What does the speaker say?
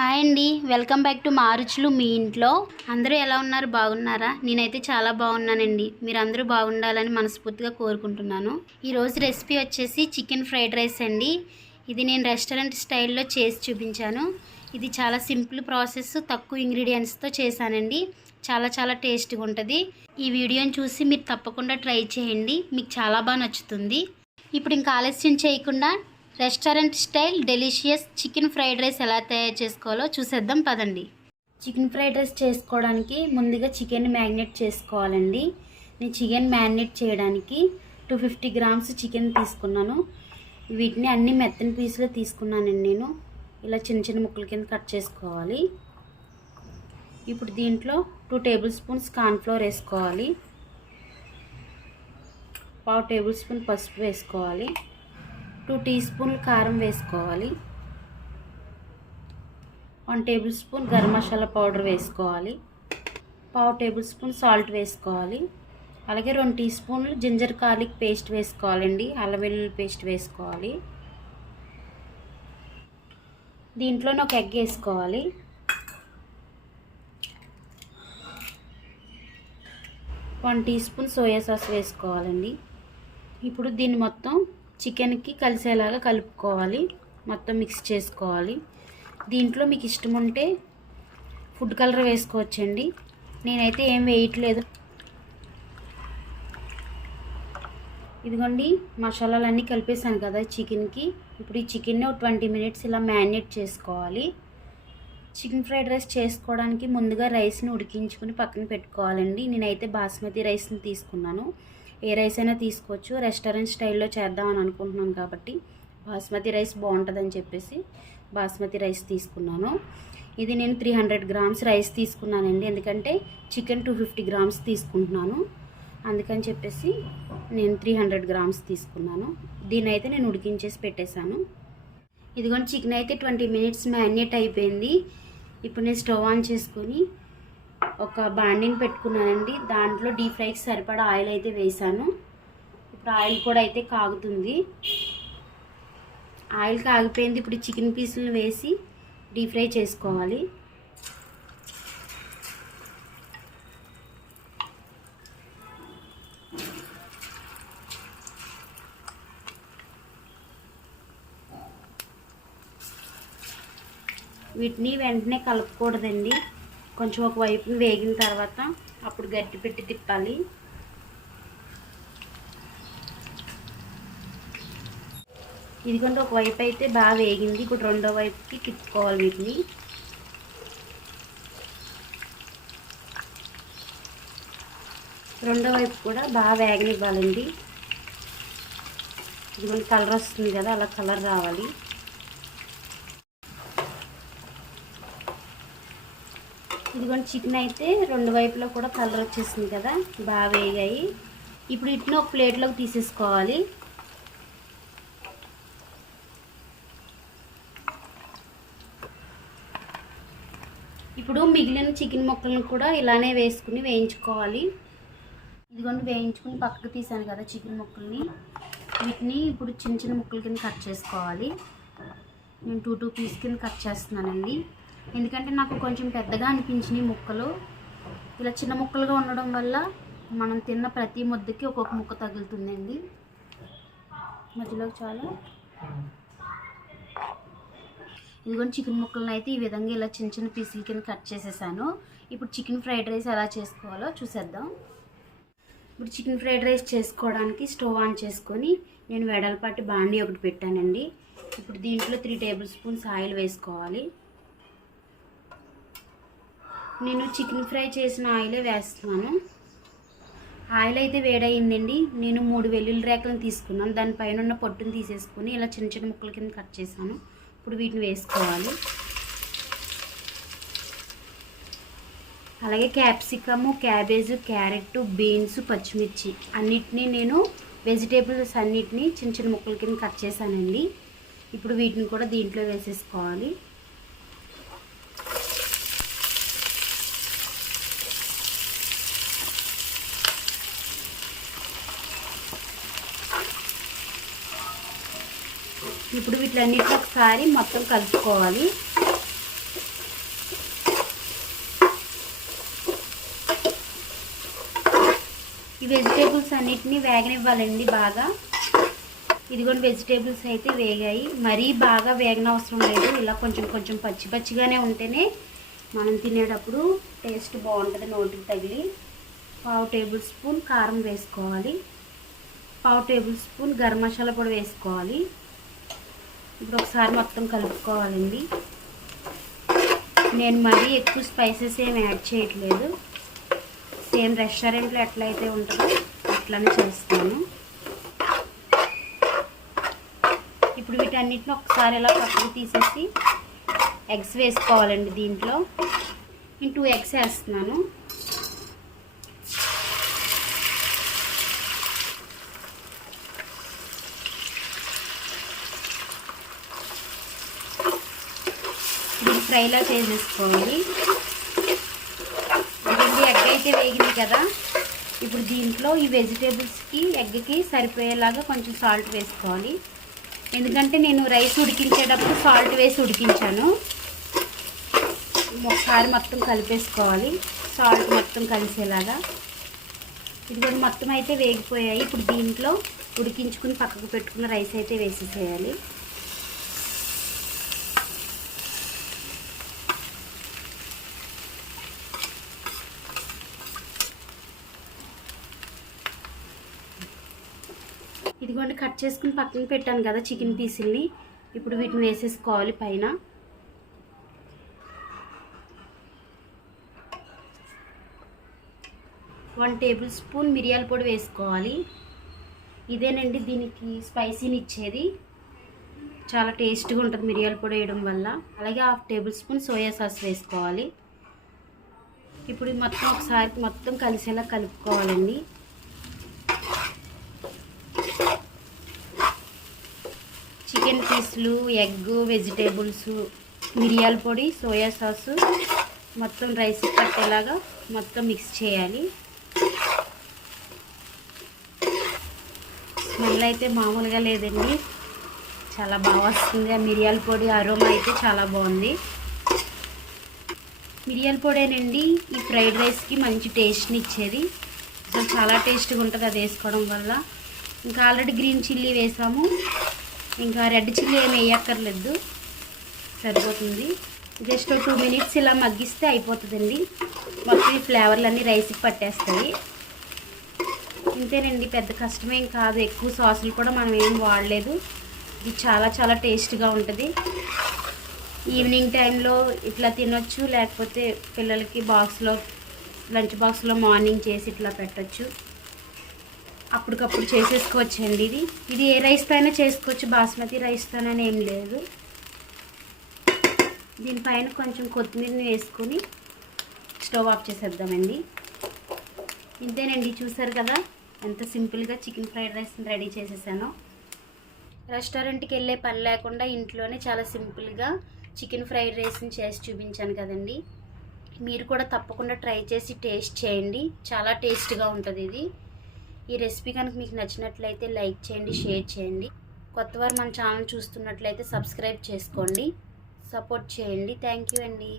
Hi అండి, welcome back to మా రుచులు మీ ఇంట్లో. అందరూ ఎలా ఉన్నారు? బాగున్నారా? నేనైతే చాలా బాగున్నానండి. మీరందరూ బాగుండాలని మనస్ఫూర్తిగా కోరుకుంటున్నాను. ఈరోజు రెసిపీ వచ్చేసి చికెన్ ఫ్రైడ్ రైస్ అండి. ఇది నేను రెస్టారెంట్ స్టైల్లో చేసి చూపించాను. ఇది చాలా సింపుల్ ప్రాసెస్, తక్కువ ఇంగ్రీడియంట్స్తో చేశానండి. చాలా టేస్టీగా ఉంటుంది. ఈ వీడియోని చూసి మీరు తప్పకుండా ట్రై చేయండి, మీకు చాలా బాగా నచ్చుతుంది. ఇప్పుడు ఇంకా ఆలస్యం చేయకుండా restaurant style delicious chicken fried rice ఎలా తయారు చేసుకోవాలో చూసేద్దాం పదండి. చికెన్ ఫ్రైడ్ రైస్ చేసుకోవడానికి ముందుగా చికెన్ మ్యారినేట్ చేసుకోవాలండి. నేను చికెన్ మ్యారినేట్ చేయడానికి 250 గ్రామ్స్ చికెన్ తీసుకున్నాను. వీటిని అన్ని మెత్తని పీసులు తీసుకున్నానండి. నేను ఇలా చిన్న ముక్కల కింద కట్ చేసుకోవాలి. ఇప్పుడు దీంట్లో 2 టేబుల్ స్పూన్స్ కార్న్ఫ్లోర్ వేసుకోవాలి. 1/2 టేబుల్ స్పూన్ పసుపు వేసుకోవాలి. 2 టీ స్పూన్లు కారం వేసుకోవాలి. 1 table spoon garam masala powder వేసుకోవాలి. 1/2 టేబుల్ స్పూన్ సాల్ట్ వేసుకోవాలి. అలాగే 2 టీ స్పూన్లు జింజర్ గార్లిక్ పేస్ట్ వేసుకోవాలండి. అల్లం వెల్లుల్లి పేస్ట్ వేసుకోవాలి. దీంట్లోనే ఒక ఎగ్ వేసుకోవాలి. One teaspoon soya sauce వేసుకోవాలండి. ఇప్పుడు దీన్ని మొత్తం చికెన్కి కలిసేలాగా కలుపుకోవాలి, మొత్తం మిక్స్ చేసుకోవాలి. దీంట్లో మీకు ఇష్టం ఉంటే ఫుడ్ కలర్ వేసుకోవచ్చండి. నేనైతే ఏం వేయట్లేదు. ఇదిగోండి, మసాలాలన్నీ కలిపేసాను కదా చికెన్కి. ఇప్పుడు ఈ చికెన్ని ఒక 20 మినిట్స్ ఇలా మ్యారినేట్ చేసుకోవాలి. చికెన్ ఫ్రైడ్ రైస్ చేసుకోవడానికి ముందుగా రైస్ని ఉడికించుకుని పక్కన పెట్టుకోవాలండి. నేనైతే బాస్మతి రైస్ని తీసుకున్నాను. ఏ రైస్ అయినా తీసుకోవచ్చు. రెస్టారెంట్ స్టైల్లో చేద్దామని అనుకుంటున్నాను కాబట్టి బాస్మతి రైస్ బాగుంటుందని చెప్పేసి బాస్మతి రైస్ తీసుకున్నాను. ఇది నేను 300 గ్రామ్స్ రైస్ తీసుకున్నానండి. ఎందుకంటే చికెన్ 250 గ్రామ్స్ తీసుకుంటున్నాను. అందుకని చెప్పేసి నేను 300 గ్రామ్స్ తీసుకున్నాను. దీన్ని అయితే నేను ఉడికించేసి పెట్టేశాను. ఇదిగోండి, చికెన్ అయితే 20 మినిట్స్ మ్యారినేట్ అయిపోయింది. ఇప్పుడు నేను స్టవ్ ఆన్ చేసుకొని ఒక బాండిని పెట్టుకున్నానండి. దాంట్లో డీప్ ఫ్రైకి సరిపడా ఆయిల్ అయితే వేసాను. ఇప్పుడు ఆయిల్ కూడా అయితే కాగుతుంది. ఆయిల్ కాగిపోయింది. ఇప్పుడు చికెన్ పీసులను వేసి డీప్ ఫ్రై చేసుకోవాలి. వీటిని వెంటనే కలుపుకూడదండి. కొంచెం ఒక వైపుని వేగిన తర్వాత అప్పుడు గట్టి పెట్టి తిప్పాలి. ఇదిగోండి, ఒక వైపు అయితే బాగా వేగింది. ఇప్పుడు రెండో వైపుకి తిప్పుకోవాలి. వీటిని రెండో వైపు కూడా బాగా వేగనివ్వాలండి. ఇదిగోండి, కలర్ వస్తుంది కదా, అలా కలర్ రావాలి. ఇదిగోండి, చికెన్ అయితే రెండు వైపులో కూడా కలర్ వచ్చేసింది కదా, బాగా వేగాయి. ఇప్పుడు వీటిని ఒక ప్లేట్లోకి తీసేసుకోవాలి. ఇప్పుడు మిగిలిన చికెన్ ముక్కలను కూడా ఇలానే వేసుకుని వేయించుకోవాలి. ఇదిగోండి, వేయించుకుని పక్కకు తీసాను కదా చికెన్ ముక్కల్ని. వీటిని ఇప్పుడు చిన్న ముక్కల కింద కట్ చేసుకోవాలి. నేను 2 పీస్ కింద కట్ చేస్తున్నానండి. ఎందుకంటే నాకు కొంచెం పెద్దగా అనిపించినాయి ముక్కలు. ఇలా చిన్న ముక్కలుగా ఉండడం వల్ల మనం తిన్న ప్రతి ముద్దకి ఒక్కొక్క ముక్క తగులుతుందండి మధ్యలో. చాలా ఇదిగోండి, చికెన్ ముక్కలను అయితే ఈ విధంగా ఇలా చిన్న పీసుల కింద కట్ చేసేసాను. ఇప్పుడు చికెన్ ఫ్రైడ్ రైస్ ఎలా చేసుకోవాలో చూసేద్దాం. ఇప్పుడు చికెన్ ఫ్రైడ్ రైస్ చేసుకోవడానికి స్టవ్ ఆన్ చేసుకొని నేను వెడల్పాటి బాండి ఒకటి పెట్టానండి. ఇప్పుడు దీంట్లో 3 టేబుల్ స్పూన్స్ ఆయిల్ వేసుకోవాలి. నేను చికెన్ ఫ్రై చేసిన ఆయిలే వేస్తున్నాను. ఆయిల్ అయితే వేడయిందండి. నేను 3 వెల్లుల్లి రేకలను తీసుకున్నాను. దానిపైన ఉన్న పొట్టును తీసేసుకొని ఇలా చిన్న ముక్కల కింద కట్ చేశాను. ఇప్పుడు వీటిని వేసుకోవాలి. అలాగే క్యాప్సికము, క్యాబేజు, క్యారెట్, బీన్స్, పచ్చిమిర్చి అన్నిటినీ నేను వెజిటేబుల్స్ అన్నిటినీ చిన్న ముక్కల కింద కట్ చేశానండి. ఇప్పుడు వీటిని కూడా దీంట్లో వేసేసుకోవాలి. ఇప్పుడు వీటిలన్నిటిని ఒకసారి మొత్తం కలుపుకోవాలి. వెజిటేబుల్స్ అన్నిటినీ వేగనివ్వాలండి బాగా. ఇదిగోండి వెజిటేబుల్స్ అయితే వేగాయి. మరీ బాగా వేగనవసరం లేదు, ఇలా కొంచెం కొంచెం పచ్చి పచ్చిగానే ఉంటేనే మనం తినేటప్పుడు టేస్ట్ బాగుంటుంది నోటికి తగిలి. 1/2 టేబుల్ స్పూన్ కారం వేసుకోవాలి, 1/2 టేబుల్ స్పూన్ గరం మసాలా పొడి వేసుకోవాలి. ఇప్పుడు ఒకసారి మొత్తం కలుపుకోవాలండి. నేను మరీ ఎక్కువ స్పైసెస్ ఏమి యాడ్ చేయట్లేదు, సేమ్ రెస్టారెంట్లో ఎట్లయితే ఉంటుందో అట్లనే చేస్తాను. ఇప్పుడు వీటన్నిటిని ఒకసారి ఇలా పక్కకు తీసేసి ఎగ్స్ వేసుకోవాలండి. దీంట్లో నేను 2 ఎగ్స్ వేస్తున్నాను. దీన్ని ఫ్రైలా చేసేసుకోవాలి. ఇది ఎగ్ అయితే వేగింది కదా, ఇప్పుడు దీంట్లో ఈ వెజిటేబుల్స్కి ఎగ్కి సరిపోయేలాగా కొంచెం సాల్ట్ వేసుకోవాలి. ఎందుకంటే నేను రైస్ ఉడికించేటప్పుడు సాల్ట్ వేసి ఉడికించాను. ఒకసారి మొత్తం కలిపేసుకోవాలి, సాల్ట్ మొత్తం కలిసేలాగా. ఇది మొత్తం అయితే వేగిపోయాయి. ఇప్పుడు దీంట్లో ఉడికించుకుని పక్కకు పెట్టుకున్న రైస్ అయితే వేసేసేయాలి. ఇదిగోండి కట్ చేసుకుని పక్కన పెట్టాను కదా చికెన్ పీసుల్ని, ఇప్పుడు వీటిని వేసేసుకోవాలి పైన. వన్ టేబుల్ స్పూన్ మిరియాల పొడి వేసుకోవాలి. ఇదేనండి దీనికి స్పైసీని ఇచ్చేది, చాలా టేస్ట్గా ఉంటుంది మిరియాల పొడి వేయడం వల్ల. అలాగే 1/2 టేబుల్ స్పూన్ సోయా సాస్ వేసుకోవాలి. ఇప్పుడు మొత్తం ఒకసారి మొత్తం కలిసేలా కలుపుకోవాలండి. చికెన్ పీసులు, ఎగ్, వెజిటేబుల్స్, మిరియాల పొడి, సోయా సాసు మొత్తం రైస్ పట్టేలాగా మొత్తం మిక్స్ చేయాలి. స్మెల్ అయితే మామూలుగా లేదండి, చాలా బాగా వస్తుంది. ఆ మిరియాల పొడి అరోమా అయితే చాలా బాగుంది. మిరియాల పొడేనండి ఈ ఫ్రైడ్ రైస్కి మంచి టేస్ట్ని ఇచ్చేది, అసలు చాలా టేస్ట్గా ఉంటుంది అది వేసుకోవడం వల్ల. ఇంకా ఆల్రెడీ గ్రీన్ చిల్లీ వేసాము, ఇంకా రెడ్ చిల్లీ ఏమి వేయక్కర్లేదు, సరిపోతుంది. జస్ట్ 2 మినిట్స్ ఇలా మగ్గిస్తే అయిపోతుందండి. మొత్తం ఈ ఫ్లేవర్లు అన్నీ రైస్కి పట్టేస్తాయి. ఇంతేనండి, పెద్ద కష్టమేం కాదు. ఎక్కువ సాసులు కూడా మనం ఏం వాడలేదు. ఇది చాలా చాలా టేస్ట్గా ఉంటుంది. ఈవినింగ్ టైంలో ఇట్లా తినొచ్చు, లేకపోతే పిల్లలకి బాక్స్లో లంచ్ బాక్స్లో మార్నింగ్ చేసి ఇట్లా పెట్టచ్చు. అప్పటికప్పుడు చేసేసుకోవచ్చండి. ఇది ఏ రైస్తో అయినా చేసుకోవచ్చు, బాస్మతి రైస్తోనైనా ఏం లేదు. దీనిపైన కొంచెం కొత్తిమీరని వేసుకొని స్టవ్ ఆఫ్ చేసేద్దామండి. ఇంతేనండి, చూసారు కదా ఎంత సింపుల్గా చికెన్ ఫ్రైడ్ రైస్ని రెడీ చేసేసాను. రెస్టారెంట్కి వెళ్ళే పని లేకుండా ఇంట్లోనే చాలా సింపుల్గా చికెన్ ఫ్రైడ్ రైస్ని చేసి చూపించాను కదండి. మీరు కూడా తప్పకుండా ట్రై చేసి టేస్ట్ చేయండి, చాలా టేస్ట్గా ఉంటుంది ఇది. ఈ రెసిపీ కనుక మీకు నచ్చినట్లయితే లైక్ చేయండి, షేర్ చేయండి. కొత్తవారు మన ఛానల్ చూస్తున్నట్లయితే సబ్స్క్రైబ్ చేసుకోండి, సపోర్ట్ చేయండి. థ్యాంక్ యూ అండి.